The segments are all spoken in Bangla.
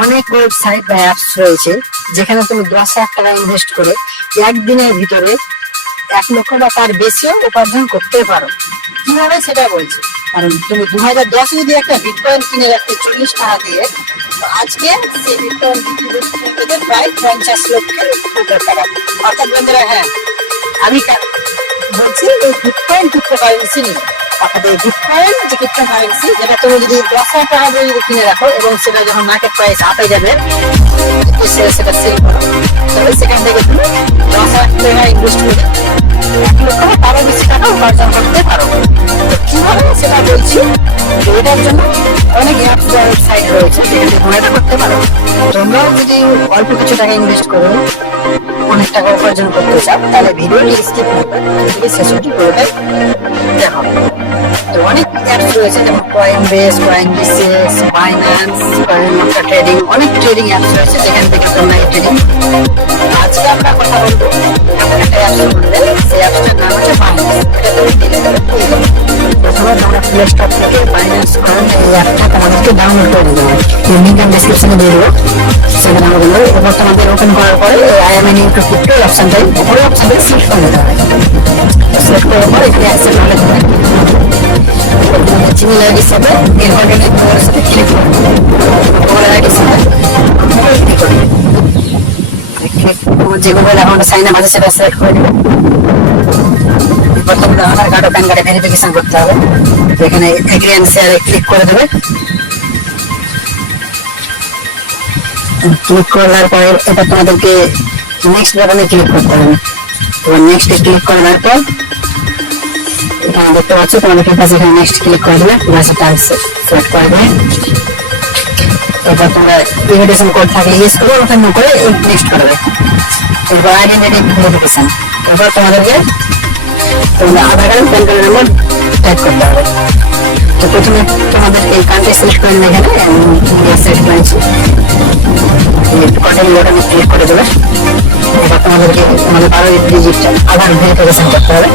অনেক ওয়েবসাইট বা অ্যাপস রয়েছে যেখানে তুমি 10,000 টাকা ইনভেস্ট করে একদিনের ভিতরে 1 লক্ষ বা তার বেশিও উপার্জন করতে পারো। কিভাবে সেটা বলছি। কারণ তুমি 2010 যদি একটা বিটকয়েন কিনে রাখতে 40 টাকা দিয়ে, তো আজকে সেই বিটকয়েন বিক্রি করতে প্রায় 50 লক্ষের উপর টাকা। অর্থাৎ বন্ধুরা, হ্যাঁ, আমি বলছি এই বিটকয়েন ক্রিপ্টোকারেন্সি নিয়ে। অর্থাৎ এই বিটকয়েন যে ক্রিপ্টোকারেন্সি, যেটা তুমি যদি 10,000 টাকা দিয়ে যদি কিনে রাখো এবং সেটা যখন মার্কেট প্রাইস আপে যাবে সেটা সেল করো, তবে সেখান থেকে তুমি 10,000 টাকা ইনভেস্ট করে 1 লক্ষ বা তারও বেশি টাকা উপার্জন করতে পারো। তো কিভাবে সেটা বলছি। এটার জন্য অনেক অ্যাপস বা ওয়েবসাইট রয়েছে যেখানে তোমরা এটা করতে পারো। তোমরাও যদি অল্প কিছু টাকা ইনভেস্ট করো অনেক টাকা উপার্জন করতে চাও, তাহলে ভিডিওটি স্কিপ করবে, শেষ অবধি পুরোটাই দেখো। তো অনেক অ্যাপস রয়েছে যেমন কয়েনবেস, কয়েনবিসিএস, বাইন্যান্স, কয়েনমার্কেট ট্রেডিং, অনেক ট্রেডিং অ্যাপস রয়েছে যেখান থেকে তোমরা এই ট্রেডিং। আজকে আমরা কথা বলবো এমন একটা অ্যাপস সম্বন্ধে, সেই অ্যাপসটার নাম হচ্ছে বাইন্যান্স। এটা তুমি টেলিগ্রামে পেয়ে যাবে। প্রথমে তোমরা প্লে স্টোর থেকে বাইন্যান্স কয়েন এই অ্যাপটা তোমাদেরকে ডাউনলোড করে দিতে হবে। লিংক আমি ডেসক্রিপশনে দিয়ে দেবো, সেটা ডাউনলোড করবে। এরপর তোমাদের ওপেন করার পরে I M N U to crypto অপশনটাই উপরে অপশনটা সিলেক্ট করে নিতে হবে। সিলেক্ট করার পর এখানে অ্যাকসেপ্ট হলে জিমেল আইডির সাথে ইনকন্টিনিউ তোমার সাথে ক্লিক করবে। তোমার আইডির সাথে ক্লিক করবে। তোমার যে মোবাইল অ্যাকাউন্টে সাইন আপ আছে সেটা সিলেক্ট করে দেবে। এরপর তোমরা আধার কার্ড ও প্যান কার্ডে ভেরিফিকেশন করতে হবে। তো এখানে এগ্রি এন্ড শেয়ারে ক্লিক করে দেবে। ক্লিক করার পরে এবার তোমাদেরকে নেক্সট বাটনে ক্লিক করতে হবে। এবার নেক্সটে ক্লিক করার পর এখানে দেখতে পাচ্ছ তোমাদের কাছে এখানে নেক্সট ক্লিক করে দেবে, সেটা সিলেক্ট করে দেবে। এরপর তোমরা ইনভিটেশন কোড থাকলে ইউজ করে ওখানে নো করে নেক্সট করবে। এরপর আইডেন্টিটি ভেরিফিকেশন। তারপর তোমাদেরকে তোমরা Aadhaar card PAN card number type করতে হবে। তো প্রথমে তোমাদের এই কান্ট্রি সিলেক্ট করে নেবে, এখানে ইন্ডিয়া সিলেক্ট করেছি। কন্টিনিউ বাটনে ক্লিক করে দেবে। এবার তোমাদেরকে তোমাদের 12 ডিজিট আধার ভেরিফিকেশন করতে হবে।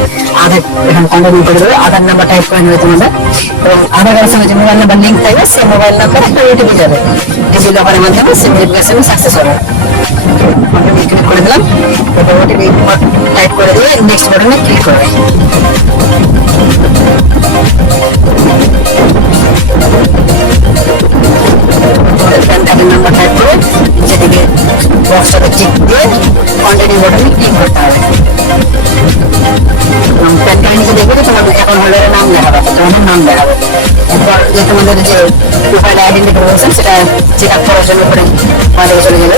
আধার এখানে কন্টিনিউ করে দেবে। আধার নাম্বার টাইপ করে নেবে তোমাদের, এবং আধার কার্ডের সঙ্গে যে মোবাইল নাম্বার লিঙ্ক থাকবে সেই মোবাইল নাম্বার একটা ওটিপি যাবে। ডিজি লকারের মাধ্যমে সেই ভেরিফিকেশন সাকসেস হবে। কন্টিনিউ ক্লিক করে দিলাম। এবার ওটিপি টাইপ করে দিয়ে নেক্সট বাটনে ক্লিক করবে। প্যান কার্ডের নাম্বার টাইপ করে যেদিকে বক্সটাতে টিক দিয়ে কন্টিনিউ বাটনে ক্লিক করতে হবে। প্যান কার্ড নিচে দেখবে তোমাদের অ্যাকাউন্ট হোল্ডারের নাম দেখাবে, তোমাদের নাম দেখাবে। এরপর যে তোমাদের যে প্রোফাইল আইডেন্টিটি রয়েছে সেটা চেক আপ করার জন্য করে আমাদের চলে যাবে।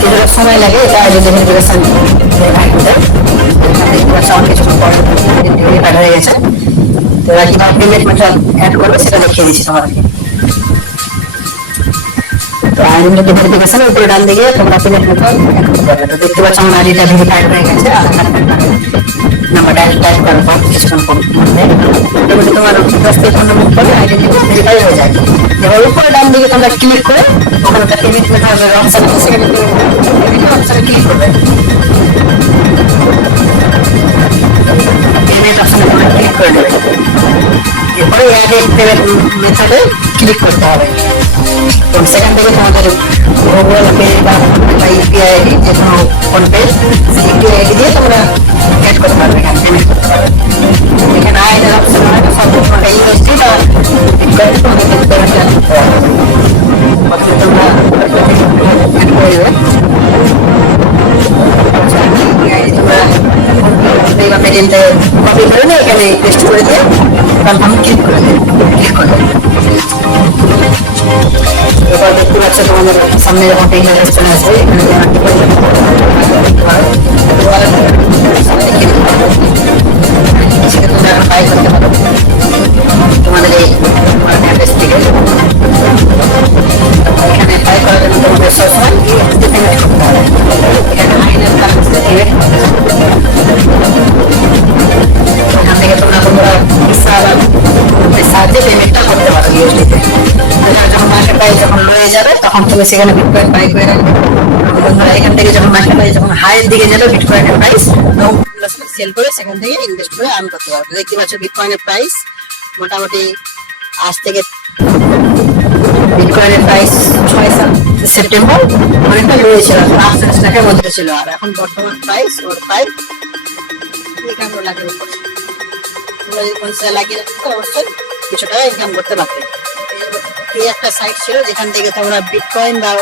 কিছুটা সময় লাগে এটা আইডেন্টি ভেরিফিকেশন কিছুক্ষণ পর ভেরিফাইড হয়ে গেছে। তো এবার কিভাবে পেমেন্ট মেথড অ্যাড করবে সেটা দেখিয়ে দিচ্ছি তোমাদেরকে। তো আইডেন্টি ভেরিফিকেশন উপরে ডান দিকে তোমরা পেমেন্ট মেথড অ্যাড করতে পারবে। তো দেখতে পাচ্ছ আমার আইডিটা ভেরিফাইড হয়ে গেছে। নাম্বার টাইপ করার পর কিছুক্ষণ মধ্যে মোটামুটি তোমার 10 থেকে 15 মিনিট পরে আইডেন্টি ভেরিফাই হয়ে যায়। এবার উপরে ডান দিকে তোমরা ক্লিক করে ওখানে একটা পেমেন্ট মেথডের অপশন আছে, সেখানে অপশনে ক্লিক করবে। পেমেন্ট অপশনে তোমরা ক্লিক করে দেবে। এরপরে অ্যাড পেমেন্ট মেথডে ক্লিক করতে হবে। এবং সেখান থেকে তোমাদের গুগল পে বা ইউপিআই আইডি যে কোনো ফোনপে ইউপিআই আইডি দিয়ে তোমরা অ্যাড করতে পারবে, এখানে পেমেন্ট করতে পারবে। এখানে আইনের অপশন হয় সর্বোচ্চ ইউএসডি বা বিটকয়েন তোমাদের পেমেন্ট করতে হবে। তোমরা অ্যাড করে দেবে। কপি করে নিয়ে এখানে পেস্ট করে দিয়ে কনফার্ম ক্লিক করে দেবে। ক্লিক করে এবার দেখতে পাচ্ছ তোমাদের সামনে যখন পেমেন্ট চলে আসবে এখানে তোমাদের এই অ্যাড্রেস থেকে এখানে ফাইল করার জন্য তোমাদের সবসময় পেমেন্ট করতে হবে। এখানে আইনের কাগজে পেমেন্ট এখান থেকে তোমরা সাহায্যে পেমেন্টটা করতে পারো ইউএসডিতে। যখন মার্কেট প্রাইস যখন লয়ে যাবে তখন তুমি সেখানে বিটকয়েন বাই করে রাখবে। এখান থেকে যখন মার্কেট প্রাইস যখন হাইয়ের দিকে যাবে বিটকয়েনের প্রাইস তখন সেল করে সেখান থেকে ইনভেস্ট করে আর্ন করতে পারবে। দেখতে পাচ্ছ বিটকয়েনের প্রাইস মোটামুটি আজ থেকে বিটকয়েনের প্রাইস 6-7 সেপ্টেম্বর অনেকটা লো ছিল, 48 টাকার মধ্যে ছিল, আর এখন বর্তমান প্রাইস ওর প্রায় 51 লাখের উপর। তোমরা যদি পয়সা লাগিয়ে রাখতে অবশ্যই কিছু টাকা ইনকাম করতে পারতে। এই একটা সাইট ছিল যেখান থেকে তোমরা বিটকয়েন বা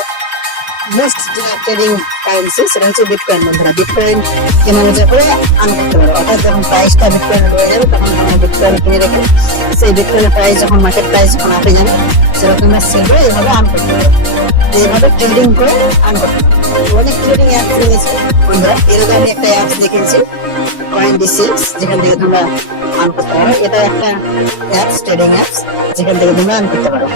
মোস্ট যেটা ট্রেডিং কারেন্সি সেটা হচ্ছে বিটকয়েন। বন্ধুরা বিটকয়েন কেনা বেচা করে আর্ন করতে পারো, অর্থাৎ যখন প্রাইসটা বিটকয়েন হয়ে যাবে তখন তোমরা বিটকয়েন কিনে রেখে সেই বিটকয়েনের প্রাইস যখন মার্কেট প্রাইস যখন আপে যাবে সেটা তোমরা সেল করে এইভাবে আর্ন করতে পারো। এইভাবে ট্রেডিং করে আর্ন করতে পারো। অনেক ট্রেডিং অ্যাপ রয়েছে বন্ধুরা, এরকম আমি একটা অ্যাপস দেখেছি কয়েন ডিসিএক্স, যেখান থেকে তোমরা আর্ন করতে পারো। এটা একটা অ্যাপস, ট্রেডিং অ্যাপস, যেখান থেকে তোমরা আর্ন করতে পারো।